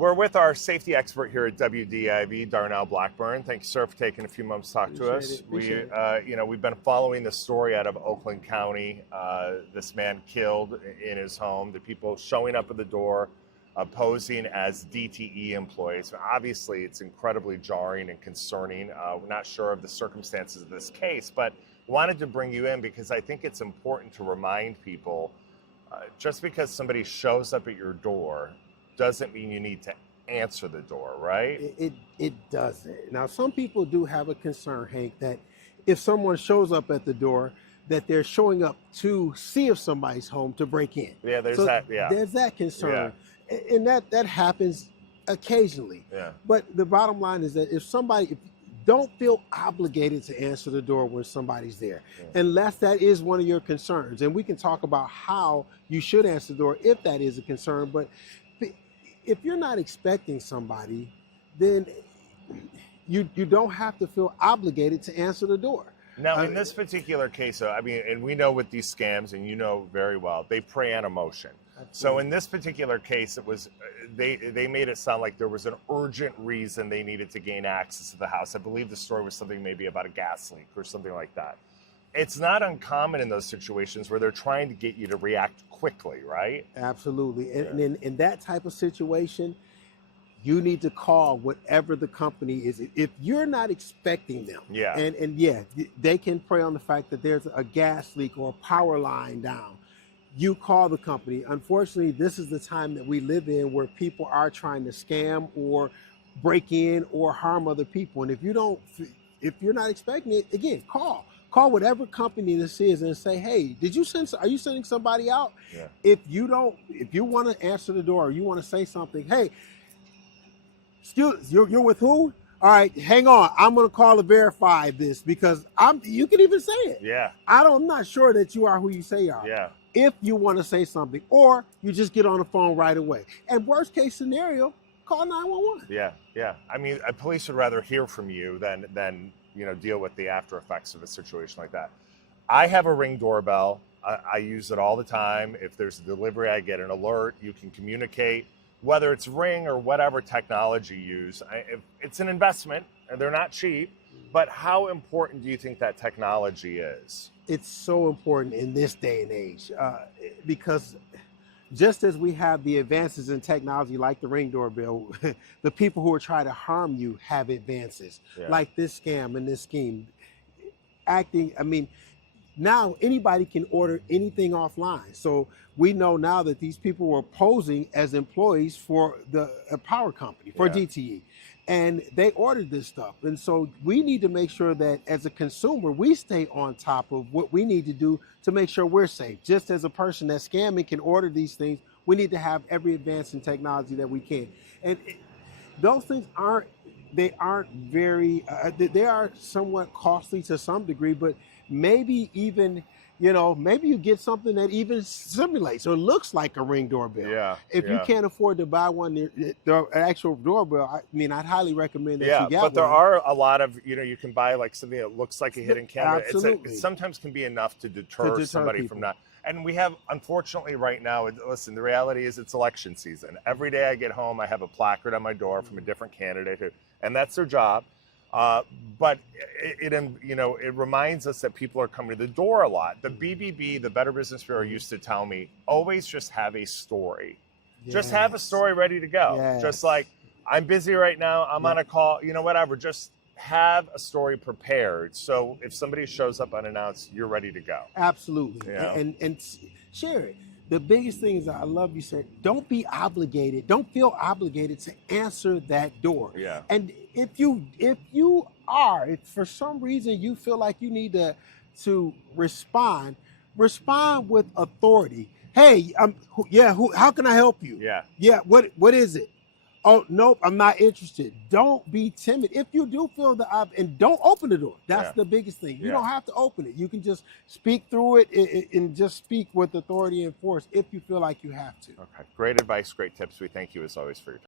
We're with our safety expert here at WDIV, Darnell Backburn. Thank you, sir, for taking a few moments to talk to us. We've been following the story out of Oakland County. This man killed in his home. The people showing up at the door, posing as DTE employees. Obviously, it's incredibly jarring and concerning. We're not sure of the circumstances of this case, but wanted to bring you in because I think it's important to remind people, just because somebody shows up at your door doesn't mean you need to answer the door, right? It doesn't. Now, some people do have a concern, Hank, that if someone shows up at the door, that they're showing up to see if somebody's home to break in. Yeah, there's that concern. Yeah. And that happens occasionally. Yeah. But the bottom line is that if don't feel obligated to answer the door when somebody's there, unless that is one of your concerns. And we can talk about how you should answer the door if that is a concern. But if you're not expecting somebody, then you don't have to feel obligated to answer the door. Now, in this particular case, I mean, and we know with these scams, and you know very well, they prey on emotion. Absolutely. So in this particular case, it was they made it sound like there was an urgent reason they needed to gain access to the house. I believe the story was something maybe about a gas leak or something like that. It's not uncommon in those situations where they're trying to get you to react quickly, right? Absolutely. And in that type of situation, you need to call whatever the company is. If you're not expecting them, they can prey on the fact that there's a gas leak or a power line down. You call the company. Unfortunately, this is the time that we live in where people are trying to scam or break in or harm other people. And if you're not expecting it, again, call whatever company this is and say, hey, are you sending somebody out? Yeah. If you want to answer the door or you want to say something, hey, excuse, you're with who? All right, hang on. I'm going to call to verify this because you can even say it. Yeah. I'm not sure that you are who you say you are. Yeah. If you want to say something, or you just get on the phone right away. And worst case scenario, call 911. Yeah. I mean, police would rather hear from you than deal with the after effects of a situation like that. I have a Ring doorbell. I use it all the time. If there's a delivery, I get an alert. You can communicate, whether it's Ring or whatever technology you use. It's an investment, and they're not cheap. But how important do you think that technology is? It's so important in this day and age because just as we have the advances in technology like the Ring doorbell, the people who are trying to harm you have advances like this scam and this scheme. Now anybody can order anything offline. So we know now that these people were posing as employees for a power company, for DTE. And they ordered this stuff. And so we need to make sure that as a consumer, we stay on top of what we need to do to make sure we're safe. Just as a person that's scamming can order these things, we need to have every advance in technology that we can. And those things they are somewhat costly to some degree, but maybe even, maybe you get something that even simulates or looks like a Ring doorbell. Yeah. If you can't afford to buy one, the actual doorbell, I'd highly recommend that you get one. But there are a lot of, you can buy like something that looks like a hidden camera. Absolutely. It sometimes can be enough to deter somebody from not. And we have, unfortunately, right now, listen, the reality is it's election season. Every day I get home, I have a placard on my door from a different candidate, and that's their job. But it reminds us that people are coming to the door a lot. The BBB, the Better Business Bureau, used to tell me, always just have a story. Yes. Just have a story ready to go. Yes. Just like, I'm busy right now, I'm on a call, whatever. Just have a story prepared. So if somebody shows up unannounced, you're ready to go. Absolutely. And share it. The biggest thing is, I love you said, don't be obligated. Don't feel obligated to answer that door. Yeah. And if for some reason you feel like you need to respond with authority. Hey, how can I help you? Yeah. Yeah. What is it? Oh, nope, I'm not interested. Don't be timid. If you do feel and don't open the door. That's the biggest thing. You don't have to open it. You can just speak through it and just speak with authority and force if you feel like you have to. Okay. Great advice, great tips. We thank you as always for your time.